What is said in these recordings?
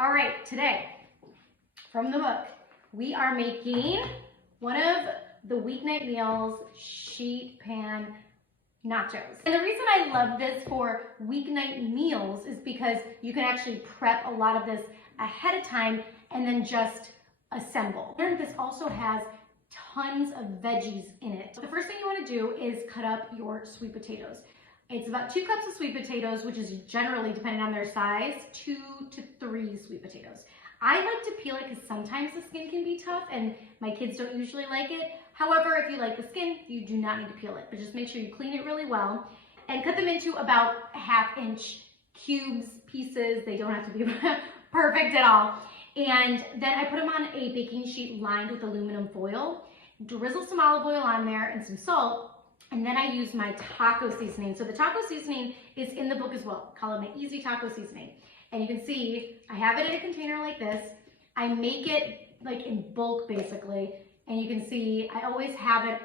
All right, today, from the book, we are making one of the weeknight meals, sheet pan nachos. And the reason I love this for weeknight meals is because you can actually prep a lot of this ahead of time and then just assemble. And this also has tons of veggies in it. The first thing you want to do is cut up your sweet potatoes. It's about 2 cups of sweet potatoes, which is generally, depending on their size, 2 to 3 sweet potatoes. I like to peel it because sometimes the skin can be tough and my kids don't usually like it. However, if you like the skin, you do not need to peel it, but just make sure you clean it really well and cut them into about 1/2 inch cubes, pieces. They don't have to be perfect at all. And then I put them on a baking sheet lined with aluminum foil, drizzle some olive oil on there and some salt, and then I use my taco seasoning. So the taco seasoning is in the book as well. Call it my easy taco seasoning. And you can see, I have it in a container like this. I make it like in bulk basically. And you can see, I always have it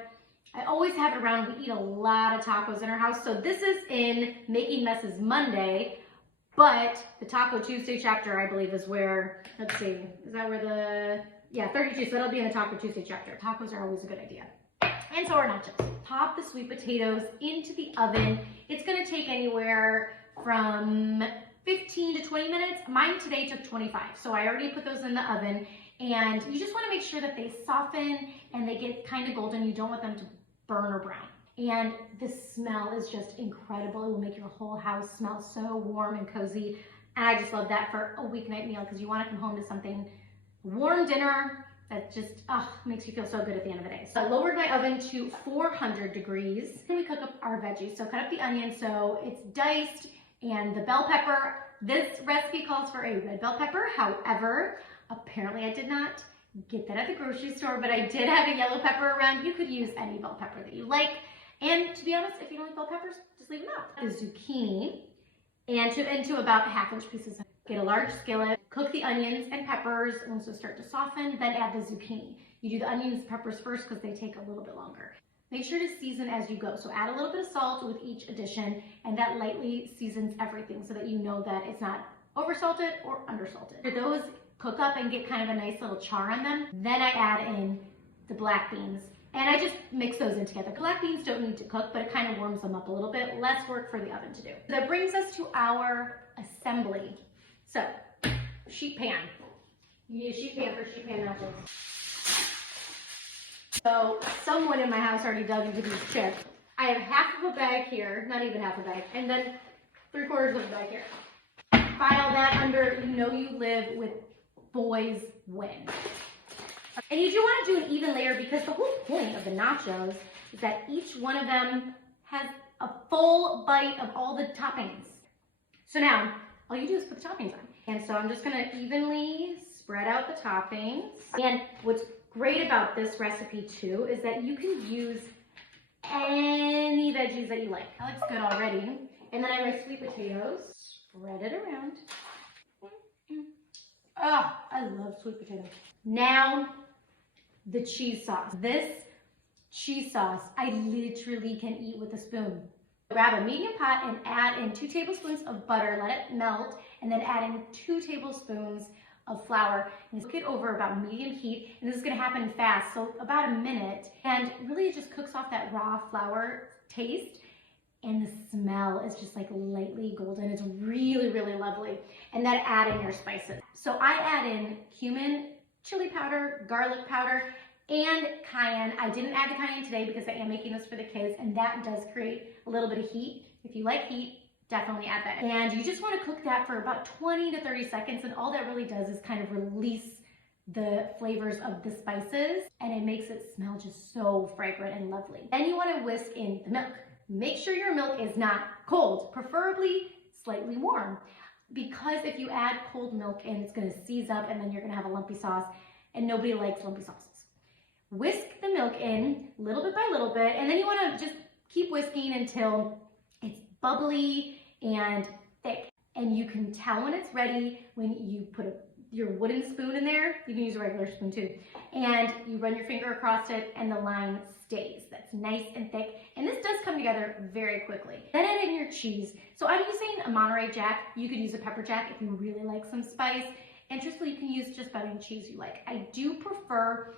around. We eat a lot of tacos in our house. So this is in Making Messes Monday, but the Taco Tuesday chapter, I believe, is where, let's see, is that where yeah, 32, so it'll be in the Taco Tuesday chapter. Tacos are always a good idea. And so are nachos. Pop the sweet potatoes into the oven. It's gonna take anywhere from 15 to 20 minutes. Mine today took 25, so I already put those in the oven. And you just wanna make sure that they soften and they get kind of golden. You don't want them to burn or brown. And the smell is just incredible. It will make your whole house smell so warm and cozy. And I just love that for a weeknight meal because you wanna come home to something, warm dinner, that just makes you feel so good at the end of the day. So I lowered my oven to 400 degrees. Then we cook up our veggies. So cut up the onion so it's diced, and the bell pepper. This recipe calls for a red bell pepper. However, apparently I did not get that at the grocery store, but I did have a yellow pepper around. You could use any bell pepper that you like. And to be honest, if you don't like bell peppers, just leave them out. The zucchini into about 1/2 inch pieces. Get a large skillet, cook the onions and peppers once they start to soften, then add the zucchini. You do the onions and peppers first because they take a little bit longer. Make sure to season as you go. So add a little bit of salt with each addition, and that lightly seasons everything so that you know that it's not oversalted or undersalted. For those cook up and get kind of a nice little char on them, then I add in the black beans. And I just mix those in together. Black beans don't need to cook, but it kind of warms them up a little bit. Less work for the oven to do. That brings us to our assembly. So, sheet pan. You need a sheet pan for sheet pan nachos. So, someone in my house already dug into these chips. I have 1/2 of a bag here, not even 1/2 a bag, and then 3/4 of a bag here. File that under, you know you live with boys win. And you do want to do an even layer because the whole point of the nachos is that each one of them has a full bite of all the toppings. So now, all you do is put the toppings on. And so I'm just gonna evenly spread out the toppings. And what's great about this recipe too is that you can use any veggies that you like. That looks good already. And then I have my sweet potatoes. Spread it around. Oh, I love sweet potatoes. Now, the cheese sauce. This cheese sauce, I literally can eat with a spoon. Grab a medium pot and add in 2 tablespoons of butter, let it melt, and then add in 2 tablespoons of flour. And cook it over about medium heat, and this is gonna happen fast, so about a minute. And really it just cooks off that raw flour taste, and the smell is just like lightly golden. It's really, really lovely. And then add in your spices. So I add in cumin, chili powder, garlic powder, and cayenne. I didn't add the cayenne today because I am making this for the kids, and that does create a little bit of heat. If you like heat, definitely add that. And you just want to cook that for about 20 to 30 seconds, and all that really does is kind of release the flavors of the spices, and it makes it smell just so fragrant and lovely. Then you want to whisk in the milk. Make sure your milk is not cold, preferably slightly warm, because if you add cold milk in, it's going to seize up and then you're going to have a lumpy sauce, and nobody likes lumpy sauces. Whisk the milk in little bit by little bit, and then you want to just keep whisking until it's bubbly and thick. And you can tell when it's ready when you put your wooden spoon in there. You can use a regular spoon too. And you run your finger across it and the line stays. That's nice and thick. And this does come together very quickly. Then add in your cheese. So I'm using a Monterey Jack. You could use a pepper jack if you really like some spice. And truthfully, you can use just about any cheese you like. I do prefer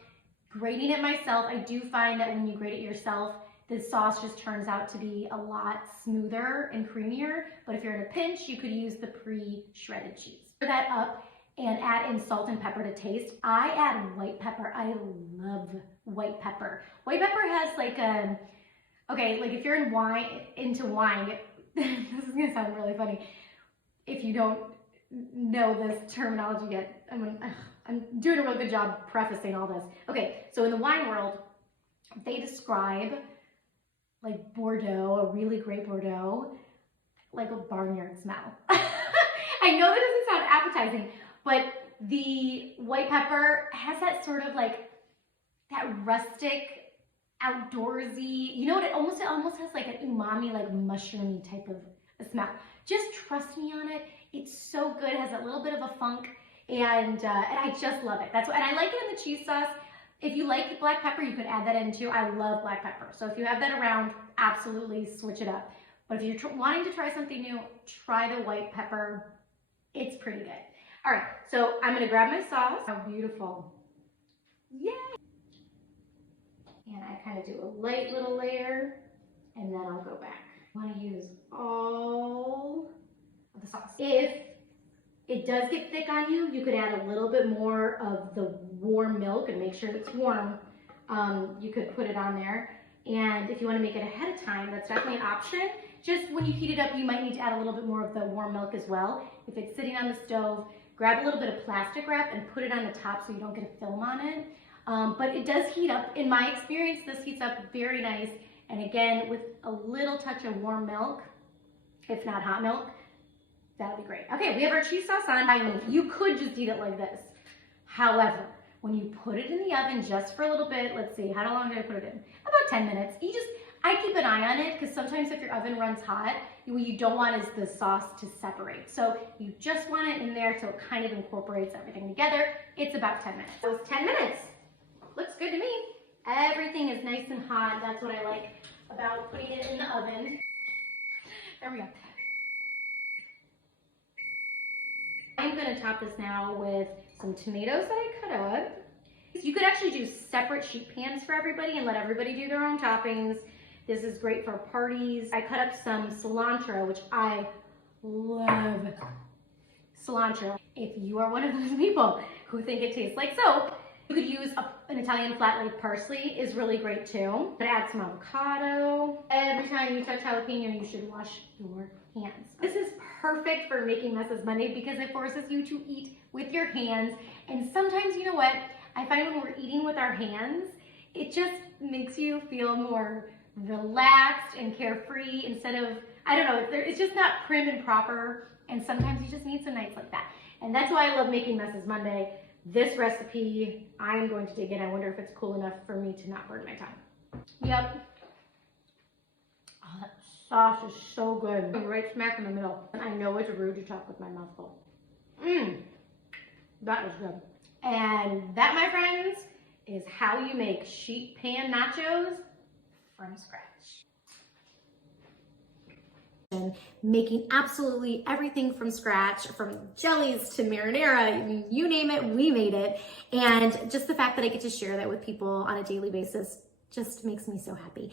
grating it myself. I do find that when you grate it yourself, the sauce just turns out to be a lot smoother and creamier. But if you're in a pinch, you could use the pre-shredded cheese. Stir that up and add in salt and pepper to taste. I add white pepper. I love white pepper. White pepper has like a, okay, like if you're into wine, this is gonna sound really funny. If you don't know this terminology yet, I'm doing a real good job prefacing all this. Okay, so in the wine world, they describe like Bordeaux, a really great Bordeaux, like a barnyard smell. I know that doesn't sound appetizing, but the white pepper has that sort of like that rustic, outdoorsy, you know what, it almost has like an umami, like mushroomy type of a smell. Just trust me on it. It's so good. It has a little bit of a funk, and I just love it. And I like it in the cheese sauce. If you like black pepper, you could add that in too. I love black pepper. So if you have that around, absolutely switch it up. But if you're wanting to try something new, try the white pepper. It's pretty good. All right, so I'm gonna grab my sauce. How beautiful. Yay! And I kind of do a light little layer, and then I'll go back. I wanna use all of the sauce. If it does get thick on you, you could add a little bit more of the warm milk and make sure it's warm. You could put it on there. And if you want to make it ahead of time, that's definitely an option. Just when you heat it up, you might need to add a little bit more of the warm milk as well. If it's sitting on the stove, grab a little bit of plastic wrap and put it on the top so you don't get a film on it. But it does heat up. In my experience, this heats up very nice. And again, with a little touch of warm milk, if not hot milk, that'll be great. Okay, we have our cheese sauce on. I mean, you could just eat it like this. However, when you put it in the oven just for a little bit, let's see, how long did I put it in? About 10 minutes. I keep an eye on it because sometimes if your oven runs hot, what you don't want is the sauce to separate. So you just want it in there so it kind of incorporates everything together. It's about 10 minutes. So it's 10 minutes. Looks good to me. Everything is nice and hot. That's what I like about putting it in the oven. There we go. I'm gonna top this now with some tomatoes that I cut up. You could actually do separate sheet pans for everybody and let everybody do their own toppings. This is great for parties. I cut up some cilantro, which I love cilantro. If you are one of those people who think it tastes like soap, you could use an Italian flat leaf parsley is really great too. But add some avocado. Every time you touch jalapeno, you should wash your hands. This is perfect for making messes Monday because it forces you to eat with your hands. And sometimes, you know what? I find when we're eating with our hands, it just makes you feel more relaxed and carefree instead of, I don't know, it's just not prim and proper. And sometimes you just need some nights like that. And that's why I love making messes Monday. This recipe, I'm going to dig in. I wonder if it's cool enough for me to not burn my tongue. Yep. Oh, that sauce is so good. Right smack in the middle. I know it's rude to talk with my mouth full. That is good. And that, my friends, is how you make sheet pan nachos from scratch. And making absolutely everything from scratch, from jellies to marinara, I mean, you name it, we made it. And just the fact that I get to share that with people on a daily basis just makes me so happy.